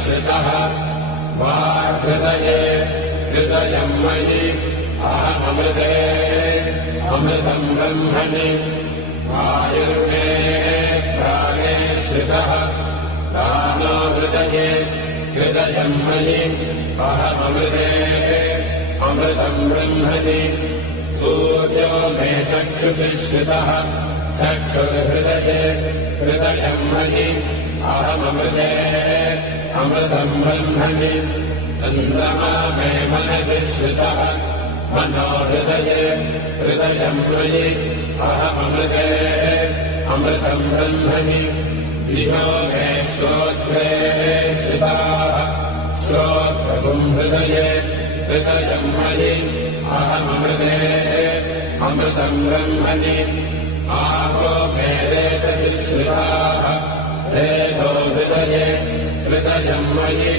श्रितः वा हृदये हृदयम् मयि अहममृते अमृतम् ब्रह्मणि वायुर्मे प्राणे श्रितः प्राणो हृदये हृदयम् मयि अहममृते अमृतम् ब्रह्मणि सूर्यो मे चक्षुषि श्रितः चक्षुर्हृदये हृदयम् मयि अहममृते अमृतम् ब्रह्मणि चन्द्रमा मे मनसि श्रितः मनो हृदये हृदयम् मयि अहममृते अमृतम् ब्रह्मणि दिशो मे श्रोत्रे श्रिताः श्रोत्रगुम् हृदये हृदयम् मयि अहममृते अमृतम् ब्रह्मणि आपो मे रेतसि श्रिताः रेतो हृदये हृदयम् मयि